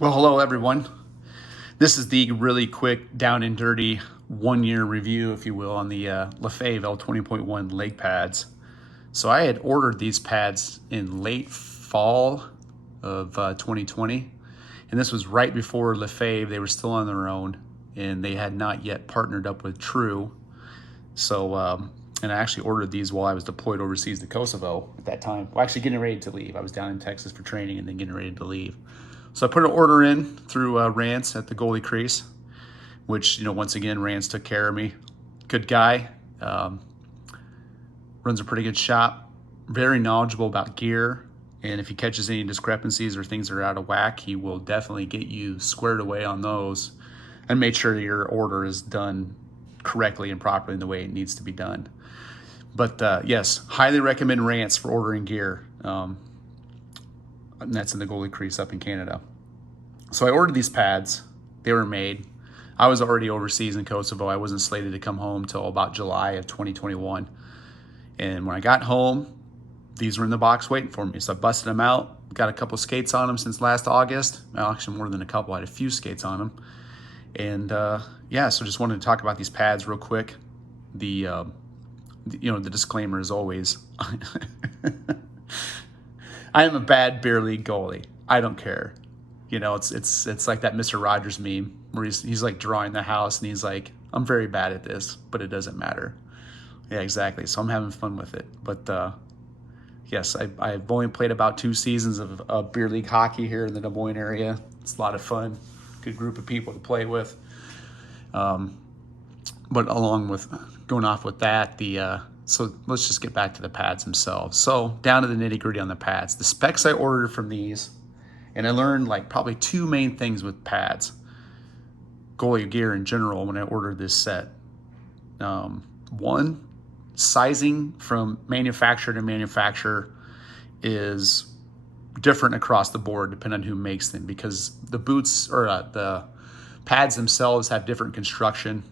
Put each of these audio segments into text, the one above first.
Well, hello everyone. This is the really quick, down and dirty 1-year review, if you will, on the Lefevre L20.1 Leg Pads. So I had ordered these pads in late fall of 2020, and this was right before Lefevre. They were still on their own, and they had not yet partnered up with True. So, and I actually ordered these while I was deployed overseas to Kosovo at that time. Well, actually getting ready to leave. I was down in Texas for training and then getting ready to leave. So I put an order in through Rance at the goalie crease, which, once again, Rance took care of me. Good guy. Runs a pretty good shop. Very knowledgeable about gear. And if he catches any discrepancies or things that are out of whack, he will definitely get you squared away on those and make sure your order is done correctly and properly in the way it needs to be done. But yes, highly recommend Rance for ordering gear. And that's in the goalie crease up in Canada. So I ordered these pads. They were made. I was already overseas in Kosovo. I wasn't slated to come home till about July of 2021. And when I got home, these were in the box waiting for me. So I busted them out. Got a couple skates on them since last August. Well, actually more than a couple. I had a few skates on them. And yeah, so just wanted to talk about these pads real quick. The disclaimer is always, I am a bad beer league goalie. I don't care. It's like that Mr. Rogers meme where he's like drawing the house and he's like, I'm very bad at this, but it doesn't matter. Yeah, exactly. So I'm having fun with it. But yes, I've only played about 2 seasons of beer league hockey here in the Des Moines area. It's a lot of fun. Good group of people to play with. But along with going off with that, so let's just get back to the pads themselves. So down to the nitty gritty on the pads. The specs I ordered from these, and I learned like probably 2 main things with pads, goalie gear in general, when I ordered this set. One, sizing from manufacturer to manufacturer is different across the board depending on who makes them, because the boots or the pads themselves have different construction.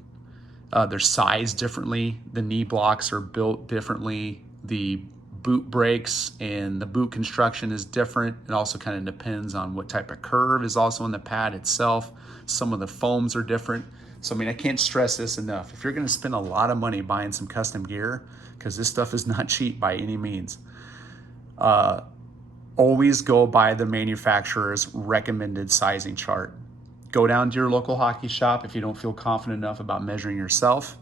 They're sized differently. The knee blocks are built differently. The boot brakes and the boot construction is different. It also kind of depends on what type of curve is also in the pad itself. Some of the foams are different. So, I can't stress this enough. If you're going to spend a lot of money buying some custom gear, because this stuff is not cheap by any means, always go by the manufacturer's recommended sizing chart. Go down to your local hockey shop if you don't feel confident enough about measuring yourself,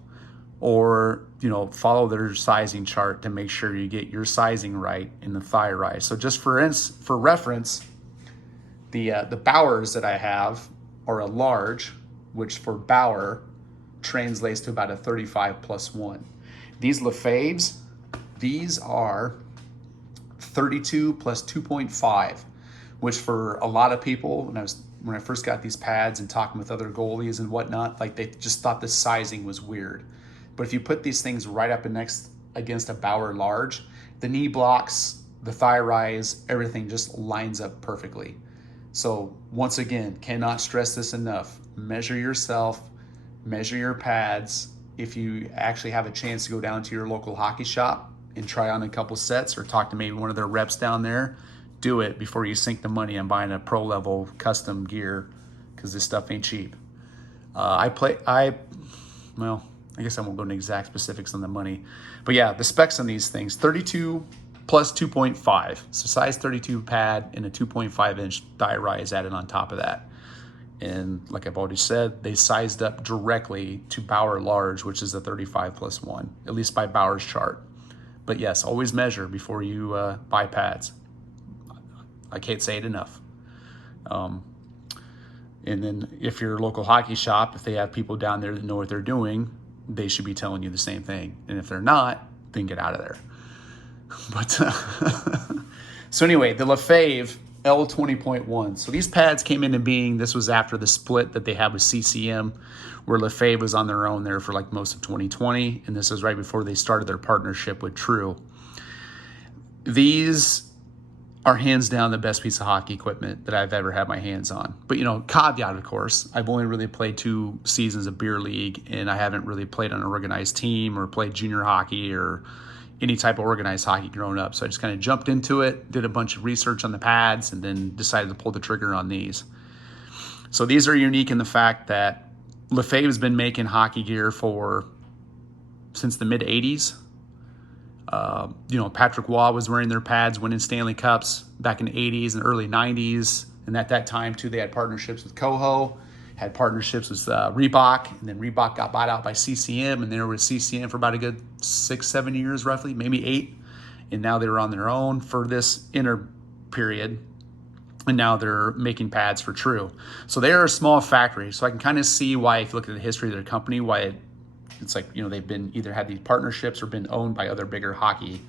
or follow their sizing chart to make sure you get your sizing right in the thigh rise. So just for reference, the Bowers that I have are a large, which for Bauer translates to about a 35+1. These Lefebvres, these are 32 plus 2.5, which for a lot of people, when I first got these pads and talking with other goalies and whatnot, like they just thought the sizing was weird. But if you put these things right up against a Bauer large, the knee blocks, the thigh rise, everything just lines up perfectly. So once again, cannot stress this enough. Measure yourself, measure your pads. If you actually have a chance to go down to your local hockey shop and try on a couple sets or talk to maybe one of their reps down there, do it before you sink the money on buying a pro level custom gear, because this stuff ain't cheap. I guess I won't go into exact specifics on the money, but yeah, the specs on these things: 32 plus 2.5, so size 32 pad and a 2.5 inch thigh rise added on top of that. And like I've already said, they sized up directly to Bauer large, which is a 35+1, at least by Bauer's chart. But yes, always measure before you buy pads. I can't say it enough. And then if your local hockey shop, if they have people down there that know what they're doing, they should be telling you the same thing. And if they're not, then get out of there. But so anyway, the Lefevre L20.1. So these pads came into being. This was after the split that they had with CCM, where Lefevre was on their own there for like most of 2020. And this was right before they started their partnership with True. These are hands down the best piece of hockey equipment that I've ever had my hands on. But caveat, of course, I've only really played 2 seasons of beer league, and I haven't really played on an organized team or played junior hockey or any type of organized hockey growing up. So I just kind of jumped into it, did a bunch of research on the pads, and then decided to pull the trigger on these. So these are unique in the fact that Lefevre has been making hockey gear since the mid 80s. Patrick Waugh was wearing their pads, winning Stanley Cups back in the 80s and early 90s. And at that time, too, they had partnerships with Coho, had partnerships with Reebok, and then Reebok got bought out by CCM, and they were with CCM for about a good 6-7 years, roughly, maybe 8. And now they were on their own for this inner period, and now they're making pads for True. So they are a small factory. So I can kind of see why, if you look at the history of their company, why it's like, they've been either had these partnerships or been owned by other bigger hockey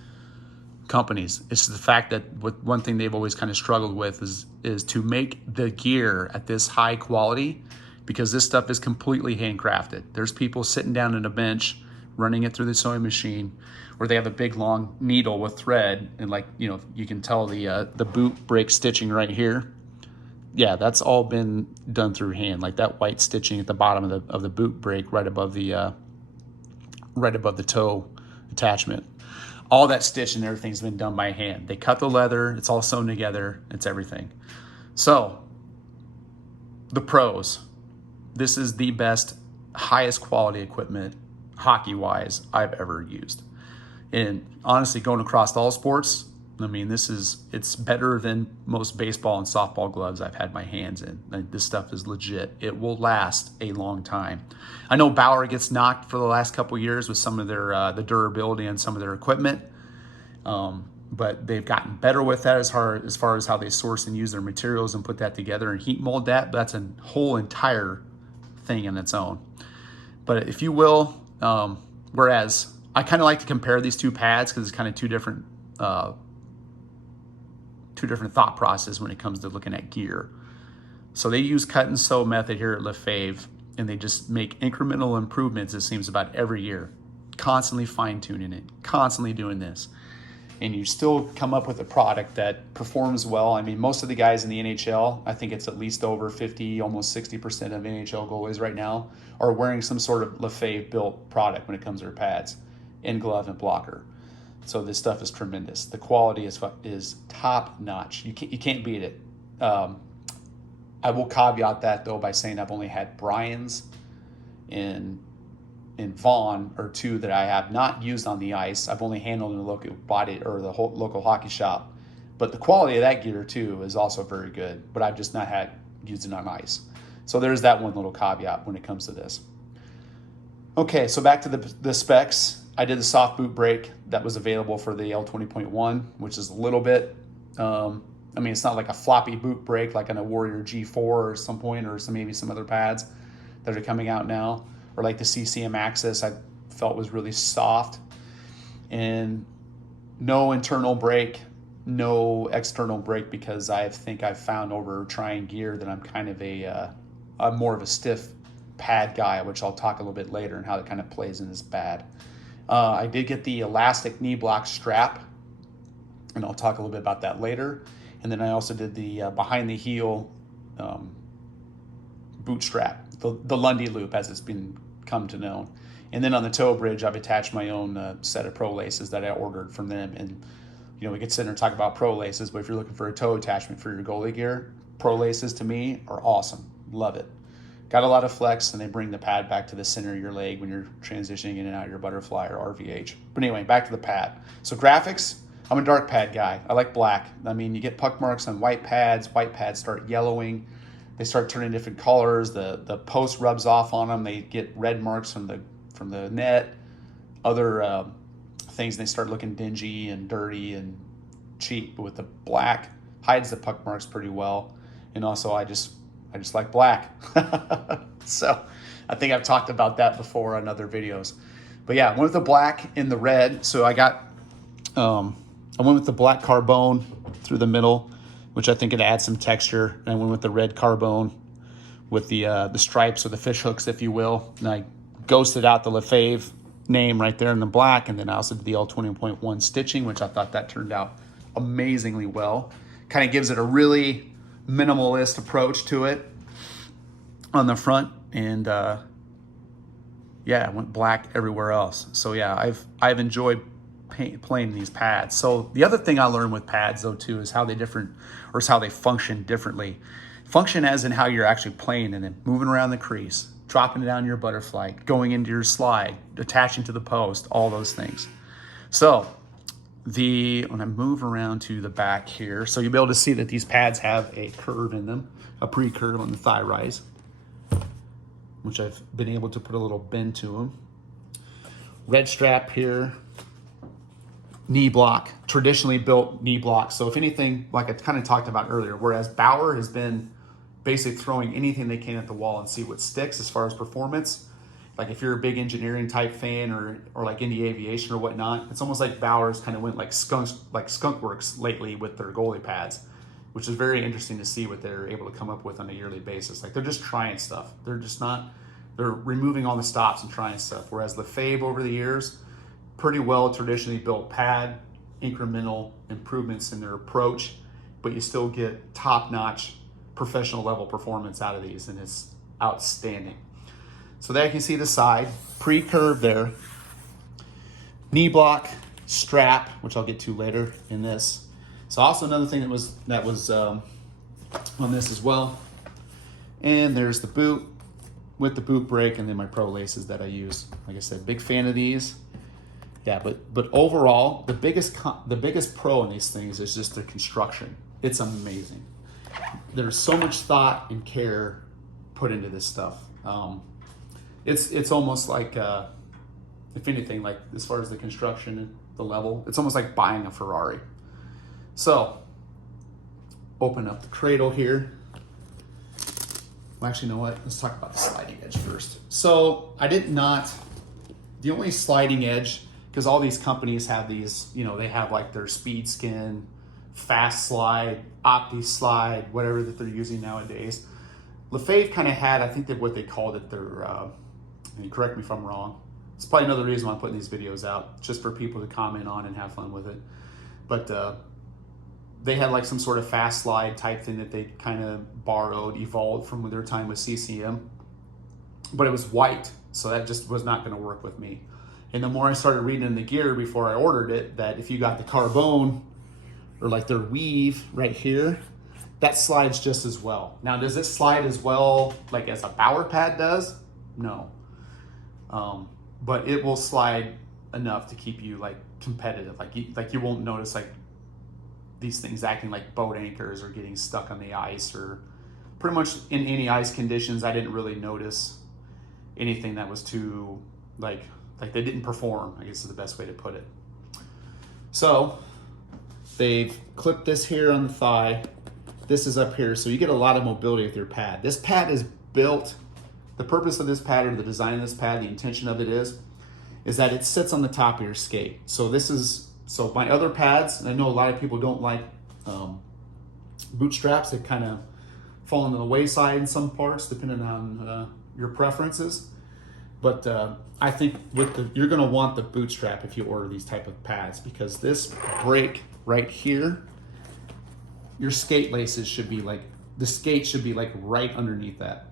companies. It's the fact that one thing they've always kind of struggled with is to make the gear at this high quality, because this stuff is completely handcrafted. There's people sitting down on a bench running it through the sewing machine, where they have a big long needle with thread, and you can tell the boot break stitching right here. Yeah, that's all been done through hand, like that white stitching at the bottom of the boot break right above the toe attachment. All that stitch and everything's been done by hand. They cut the leather, it's all sewn together, it's everything. So, the pros. This is the best, highest quality equipment, hockey-wise, I've ever used. And honestly, going across all sports, I mean, it's better than most baseball and softball gloves I've had my hands in. This stuff is legit. It will last a long time. I know Bauer gets knocked for the last couple years with some of their the durability and some of their equipment, but they've gotten better with that as far as how they source and use their materials and put that together and heat mold that. But that's a whole entire thing in its own. But if you will, whereas I kind of like to compare these two pads because it's kind of two different thought process when it comes to looking at gear. So they use cut and sew method here at Lefevre, and they just make incremental improvements, it seems, about every year, constantly fine-tuning it, constantly doing this. And you still come up with a product that performs well. I mean, most of the guys in the NHL, I think it's at least over 50, almost 60% of NHL goalies right now are wearing some sort of Lefevre built product when it comes to their pads, in glove and blocker. So this stuff is tremendous. The quality is top notch. You can't beat it. I will caveat that though by saying I've only had Brian's in Vaughan, or two that I have not used on the ice. I've only handled in the local hockey shop. But the quality of that gear too is also very good. But I've just not used it on ice. So there's that one little caveat when it comes to this. Okay, so back to the specs. I did the soft boot brake that was available for the L20.1, which is a little bit, it's not like a floppy boot brake like on a Warrior G4 or some point, or maybe some other pads that are coming out now, or like the CCM Axis I felt was really soft. And no internal brake, no external brake, because I think I've found over trying gear that I'm kind of I'm more of a stiff pad guy, which I'll talk a little bit later and how it kind of plays in this pad. I did get the elastic knee block strap, and I'll talk a little bit about that later. And then I also did the behind the heel boot strap, the Lundy loop as it's come to known. And then on the toe bridge, I've attached my own set of pro laces that I ordered from them. And we could sit there and talk about pro laces, but if you're looking for a toe attachment for your goalie gear, pro laces to me are awesome. Love it. Got a lot of flex, and they bring the pad back to the center of your leg when you're transitioning in and out of your butterfly or RVH. But anyway, back to the pad. So graphics, I'm a dark pad guy. I like black. I mean, you get puck marks on white pads. White pads start yellowing. They start turning different colors. The post rubs off on them. They get red marks from the net. Other things, they start looking dingy and dirty and cheap. But with the black, hides the puck marks pretty well. And also, I just like black. So I think I've talked about that before on other videos. But yeah, I went with the black and the red. So I went with the black carbone through the middle, which I think it adds some texture. And I went with the red carbone with the stripes or the fish hooks, if you will. And I ghosted out the Lefevre name right there in the black. And then I also did the L20.1 stitching, which I thought that turned out amazingly well. Kind of gives it a really minimalist approach to it on the front, and I went black everywhere else. So yeah, I've enjoyed playing these pads. So the other thing I learned with pads though too is how they function differently. Function as in how you're actually playing and then moving around the crease, dropping it down your butterfly, going into your slide, attaching to the post, all those things. So when I move around to the back here, so you'll be able to see that these pads have a curve in them, a pre-curve on the thigh rise, which I've been able to put a little bend to them. Red strap here, knee block, traditionally built knee block. So if anything, like I kind of talked about earlier, whereas Bauer has been basically throwing anything they can at the wall and see what sticks as far as performance. Like if you're a big engineering type fan or like into aviation or whatnot, it's almost like Bauer's kind of went like skunk works lately with their goalie pads, which is very interesting to see what they're able to come up with on a yearly basis. Like they're just trying stuff. They're removing all the stops and trying stuff. Whereas Lefevre over the years, pretty well traditionally built pad, incremental improvements in their approach, but you still get top-notch professional level performance out of these, and it's outstanding. So there you can see the side, pre-curve there, knee block, strap, which I'll get to later in this. So also another thing that was on this as well. And there's the boot with the boot brake, and then my pro laces that I use. Like I said, big fan of these. Yeah, but overall, the biggest pro in these things is just the construction. It's amazing. There's so much thought and care put into this stuff. It's almost like, if anything, like as far as the construction and the level, it's almost like buying a Ferrari. So, open up the cradle here. Well, actually, you know what? Let's talk about the sliding edge first. So, the only sliding edge, because all these companies have these, they have like their speed skin, fast slide, opti slide, whatever that they're using nowadays. Lefevre kind of had, I think that what they called it, their, and correct me if I'm wrong. It's probably another reason why I'm putting these videos out, just for people to comment on and have fun with it. But they had like some sort of fast slide type thing that they kind of evolved from their time with CCM. But it was white, so that just was not going to work with me. And the more I started reading in the gear before I ordered it, that if you got the carbone or like their weave right here, that slides just as well. Now, does it slide as well like as a Bauer pad does? No. But it will slide enough to keep you like competitive. Like you won't notice like these things acting like boat anchors or getting stuck on the ice, or pretty much in any ice conditions. I didn't really notice anything that was too like they didn't perform, I guess is the best way to put it. So they've clipped this here on the thigh. This is up here, so you get a lot of mobility with your pad. This pad is built, the purpose of this pad, or the design of this pad, the intention of it is that it sits on the top of your skate. So so my other pads, and I know a lot of people don't like bootstraps. They kind of fall into the wayside in some parts, depending on your preferences. But I think you're gonna want the bootstrap if you order these type of pads, because this break right here, your skate laces should be like, the skate should be like right underneath that.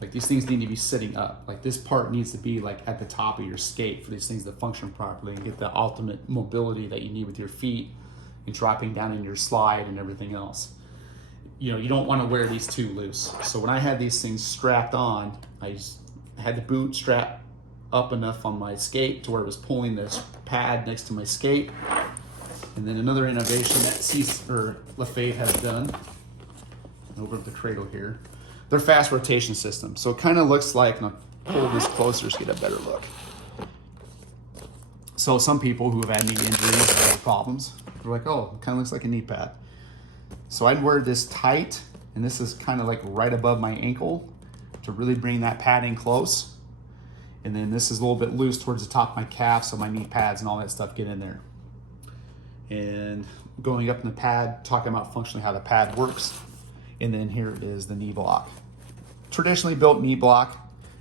Like these things need to be sitting up. Like this part needs to be like at the top of your skate for these things to function properly and get the ultimate mobility that you need with your feet and dropping down in your slide and everything else. You don't want to wear these too loose. So when I had these things strapped on, I just had the boot strap up enough on my skate to where it was pulling this pad next to my skate. And then another innovation that Lefevre has done, over at the cradle here, their fast rotation system. So it kind of looks like, and I'll pull this closer to get a better look. So some people who have had knee injuries or problems, they're like, oh, it kind of looks like a knee pad. So I'd wear this tight, and this is kind of like right above my ankle to really bring that padding close. And then this is a little bit loose towards the top of my calf, so my knee pads and all that stuff get in there. And going up in the pad, talking about functionally how the pad works. And then here is the knee block. Traditionally built knee block,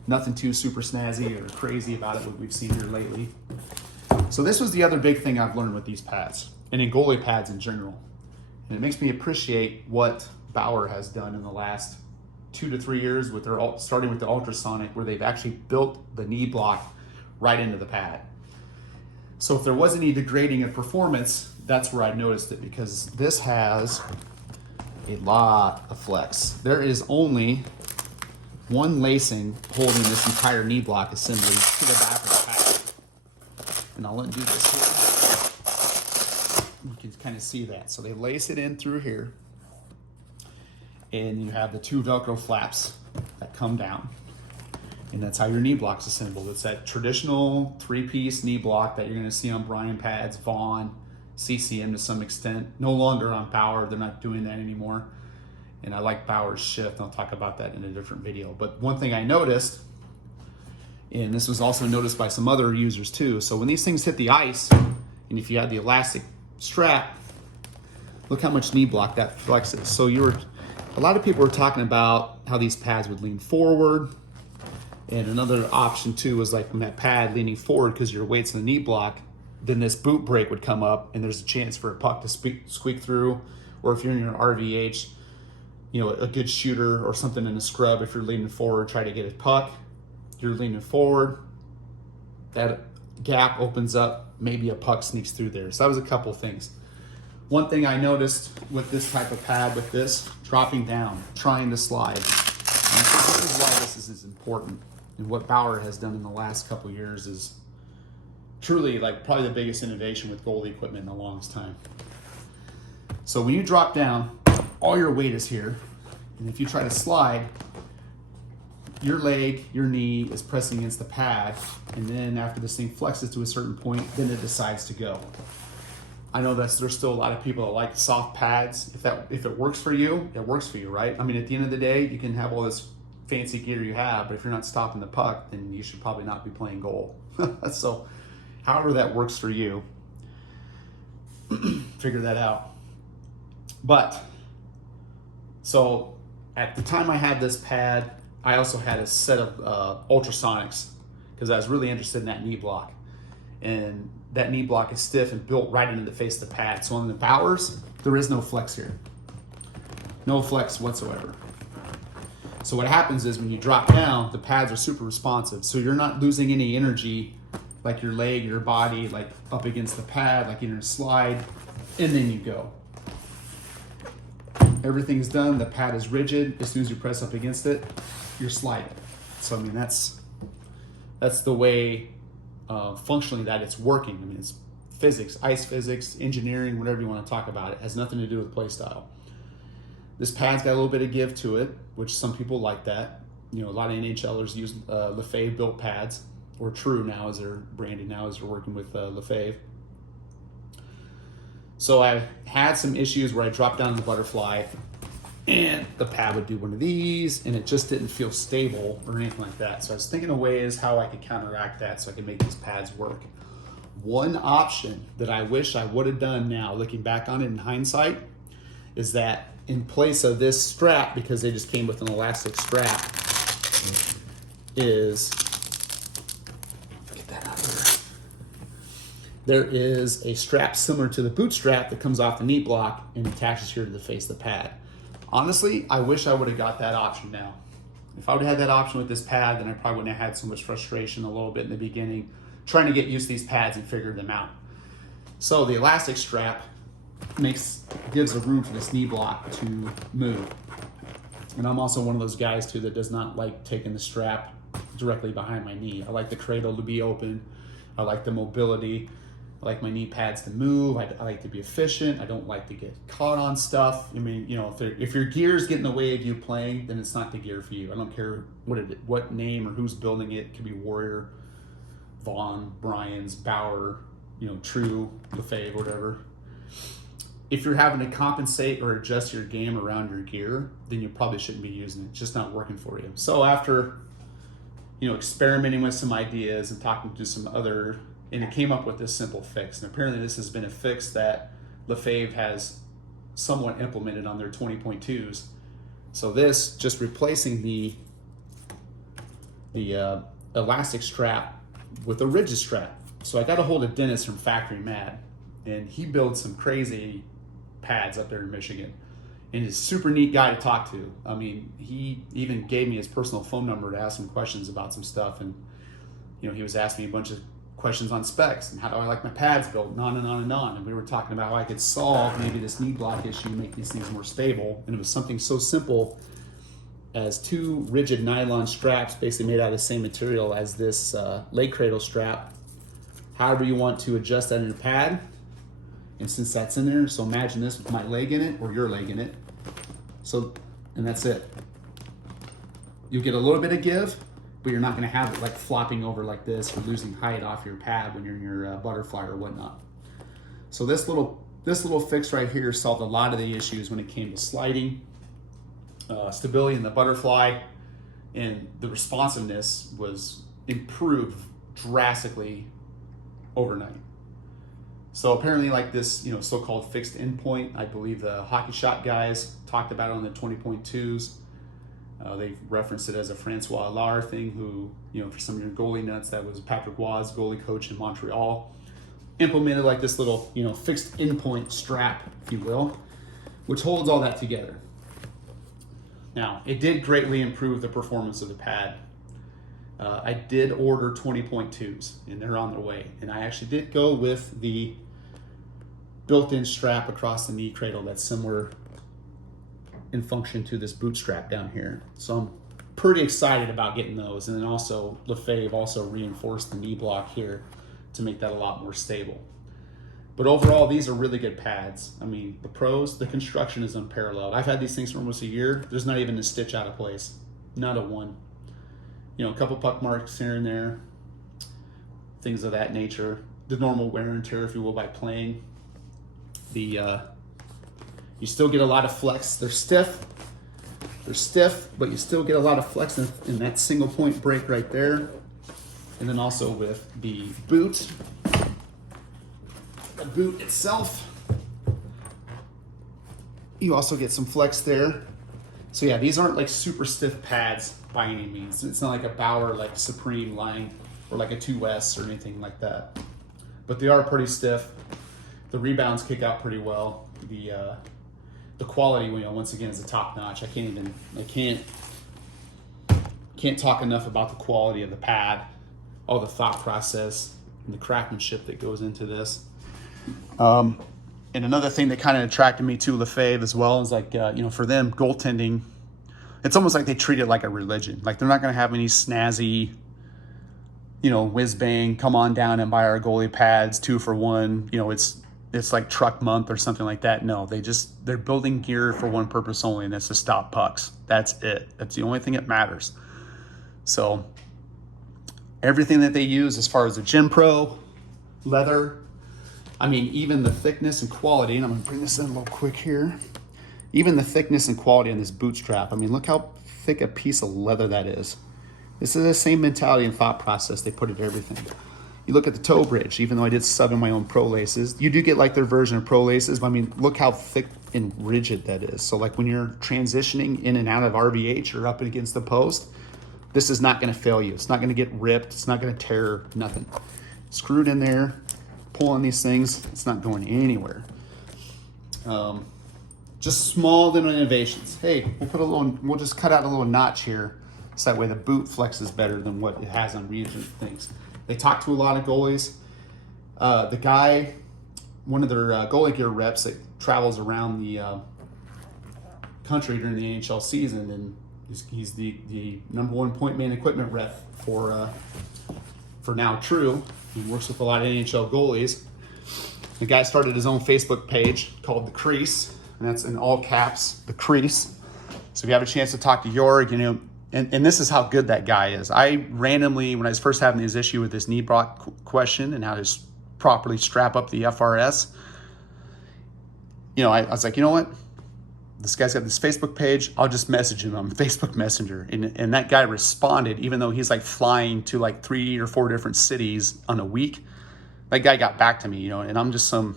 nothing too super snazzy or crazy about it, what we've seen here lately. So this was the other big thing I've learned with these pads, and in goalie pads in general. And it makes me appreciate what Bauer has done in the last 2 to 3 years with starting with the ultrasonic, where they've actually built the knee block right into the pad. So if there was any degrading of performance, that's where I noticed it, because this has a lot of flex. There is only one lacing holding this entire knee block assembly to the back of the pad. And I'll undo this here. You can kind of see that. So they lace it in through here. And you have the two Velcro flaps that come down. And that's how your knee block's assembled. It's that traditional 3-piece knee block that you're gonna see on Bryan pads, Vaughn, CCM to some extent. No longer on Bauer, they're not doing that anymore. And I like Bauer's shift, I'll talk about that in a different video. But one thing I noticed, and this was also noticed by some other users too, so when these things hit the ice, and if you had the elastic strap, look how much knee block that flexes. So a lot of people were talking about how these pads would lean forward. And another option too was like when that pad leaning forward because your weight's in the knee block, then this boot brake would come up and there's a chance for a puck to squeak through. Or if you're in your RVH, you know, a good shooter or something in a scrub, if you're leaning forward, try to get a puck, you're leaning forward, that gap opens up, maybe a puck sneaks through there. So that was a couple of things. One thing I noticed with this type of pad, with this, dropping down, trying to slide. And this is why this is important. And what Bauer has done in the last couple of years is truly like probably the biggest innovation with goalie equipment in the longest time. So when you drop down, all your weight is here. And if you try to slide, your leg, your knee is pressing against the pad. And then after this thing flexes to a certain point, then it decides to go. I know that there's still a lot of people that like soft pads. If it works for you, it works for you, right? I mean, at the end of the day, you can have all this fancy gear you have, but if you're not stopping the puck, then you should probably not be playing goal. So however that works for you, figure that out. But so at the time I had this pad, I also had a set of ultrasonics because I was really interested in that knee block. And that knee block is stiff and built right into the face of the pad. So on the Bauers, there is no flex here. No flex whatsoever. So what happens is when you drop down, the pads are super responsive. So you're not losing any energy, like your leg, your body, like up against the pad, like you're gonna slide, and then you go. Everything is done, the pad is rigid. As soon as you press up against it, you're sliding. So I mean, that's the way functionally that it's working. I mean, it's physics, ice physics, engineering, whatever you want to talk about. It has nothing to do with play style. This pad's got a little bit of give to it, which some people like that. You know, a lot of NHLers use Lefevre built pads, or True now as they're branding now as they're working with Lefevre. So I had some issues where I dropped down the butterfly and the pad would do one of these and it just didn't feel stable or anything like that. So I was thinking of ways how I could counteract that so I could make these pads work. One option that I wish I would have done now, looking back on it in hindsight, is that in place of this strap, because they just came with an elastic strap, is, get that out of here. There is a strap similar to the boot strap that comes off the knee block and attaches here to the face of the pad. Honestly, I wish I would have got that option now. If I would have had that option with this pad, then I probably wouldn't have had so much frustration a little bit in the beginning, trying to get used to these pads and figure them out. So the elastic strap gives a room for this knee block to move. And I'm also one of those guys too that does not like taking the strap directly behind my knee. I like the cradle to be open. I like the mobility. I like my knee pads to move. I like to be efficient. I don't like to get caught on stuff. I mean, you know, if your gears get in the way of you playing, then it's not the gear for you. I don't care what name or who's building it. It could be Warrior, Vaughn, Bryan's, Bauer, you know, True, Lefevre, whatever. If you're having to compensate or adjust your game around your gear, then you probably shouldn't be using it. It's just not working for you. So after, you know, experimenting with some ideas and talking to some other, and it came up with this simple fix. And apparently this has been a fix that Lefevre has somewhat implemented on their 20.2s. So this, just replacing the elastic strap with a rigid strap. So I got a hold of Dennis from Factory Mad, and he builds some crazy pads up there in Michigan. And he's a super neat guy to talk to. I mean, he even gave me his personal phone number to ask some questions about some stuff. And, you know, he was asking me a bunch of questions on specs and how do I like my pads built, and on and on and on. And we were talking about how I could solve maybe this knee block issue and make these things more stable. And it was something so simple as 2 rigid nylon straps, basically made out of the same material as this leg cradle strap. However you want to adjust that in your pad. And since that's in there, so imagine this with my leg in it or your leg in it. So, and that's it. You'll get a little bit of give, but you're not gonna have it like flopping over like this or losing height off your pad when you're in your butterfly or whatnot. So this little fix right here solved a lot of the issues when it came to sliding, stability in the butterfly, and the responsiveness was improved drastically overnight. So apparently, like this, so-called fixed endpoint, I believe the hockey shop guys talked about it on the 20.2s. They referenced it as a Francois Allard thing, who, for some of your goalie nuts, that was Patrick Roy's goalie coach in Montreal, implemented like this little, fixed endpoint strap, if you will, which holds all that together. Now, it did greatly improve the performance of the pad. I did order 20.2s, and they're on their way. And I actually did go with the built-in strap across the knee cradle that's similar in function to this boot strap down here. So I'm pretty excited about getting those. And then also, Lefevre also reinforced the knee block here to make that a lot more stable. But overall, these are really good pads. I mean, the construction is unparalleled. I've had these things for almost a year. There's not even a stitch out of place. Not a one. A couple puck marks here and there. Things of that nature. The normal wear and tear, if you will, by playing. You still get a lot of flex. They're stiff, but you still get a lot of flex in that single point break right there. And then also with the boot itself, you also get some flex there. So yeah, these aren't like super stiff pads by any means. It's not like a Bauer like Supreme line or like a 2S or anything like that. But they are pretty stiff. The rebounds kick out pretty well. The quality, once again, is a top notch. I can't talk enough about the quality of the pad, all the thought process and the craftsmanship that goes into this. And another thing that kind of attracted me to Lefevre as well is like, for them, goaltending, it's almost like they treat it like a religion. Like they're not going to have any snazzy, whiz bang, come on down and buy our goalie pads 2 for 1. It's like truck month or something like that. No, they're building gear for one purpose only, and that's to stop pucks. That's it. That's the only thing that matters. So everything that they use as far as the Gym Pro, leather, I mean, even the thickness and quality, and I'm gonna bring this in a little quick here. Even the thickness and quality on this boot strap. I mean, look how thick a piece of leather that is. This is the same mentality and thought process they put into everything. You look at the toe bridge, even though I did sub in my own pro laces, you do get like their version of pro laces, but I mean, look how thick and rigid that is. So like when you're transitioning in and out of RVH or up against the post, this is not gonna fail you. It's not gonna get ripped. It's not gonna tear, nothing. Screwed in there, pull on these things, it's not going anywhere. Just small little innovations. Hey, we'll just cut out a little notch here, so that way the boot flexes better than what it has on recent things. They talk to a lot of goalies. The guy, one of their goalie gear reps that travels around the country during the NHL season, and he's the #1 point man equipment rep for now True. He works with a lot of NHL goalies. The guy started his own Facebook page called The Crease, and that's in all caps, The Crease. So if you have a chance to talk to Jorg, and this is how good that guy is. I randomly, when I was first having this issue with this knee block question and how to properly strap up the FRS, I was like, you know what? This guy's got this Facebook page. I'll just message him on Facebook Messenger. And that guy responded, even though he's like flying to like 3 or 4 different cities on a week. That guy got back to me, and I'm some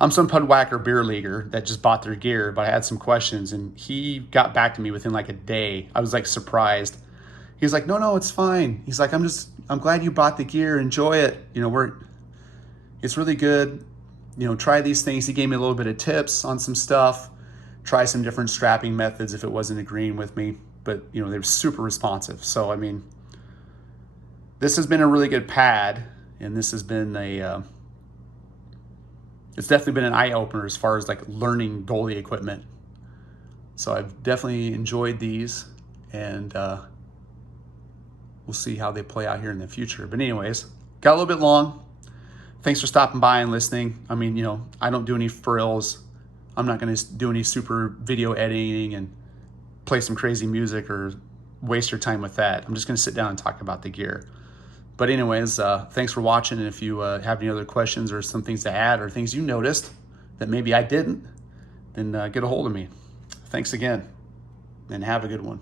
pudwhacker beer leaguer that just bought their gear, but I had some questions and he got back to me within like a day. I was like surprised. He was like, no, it's fine. He's like, I'm glad you bought the gear. Enjoy it. It's really good. Try these things. He gave me a little bit of tips on some stuff. Try some different strapping methods if it wasn't agreeing with me, but they were super responsive. So, I mean, this has been a really good pad. And this has been it's definitely been an eye-opener as far as like learning goalie equipment. So I've definitely enjoyed these, and we'll see how they play out here in the future. But anyways, got a little bit long. Thanks for stopping by and listening. I mean, I don't do any frills. I'm not going to do any super video editing and play some crazy music or waste your time with that. I'm just going to sit down and talk about the gear. But anyways, thanks for watching. And if you have any other questions or some things to add or things you noticed that maybe I didn't, then get a hold of me. Thanks again, and have a good one.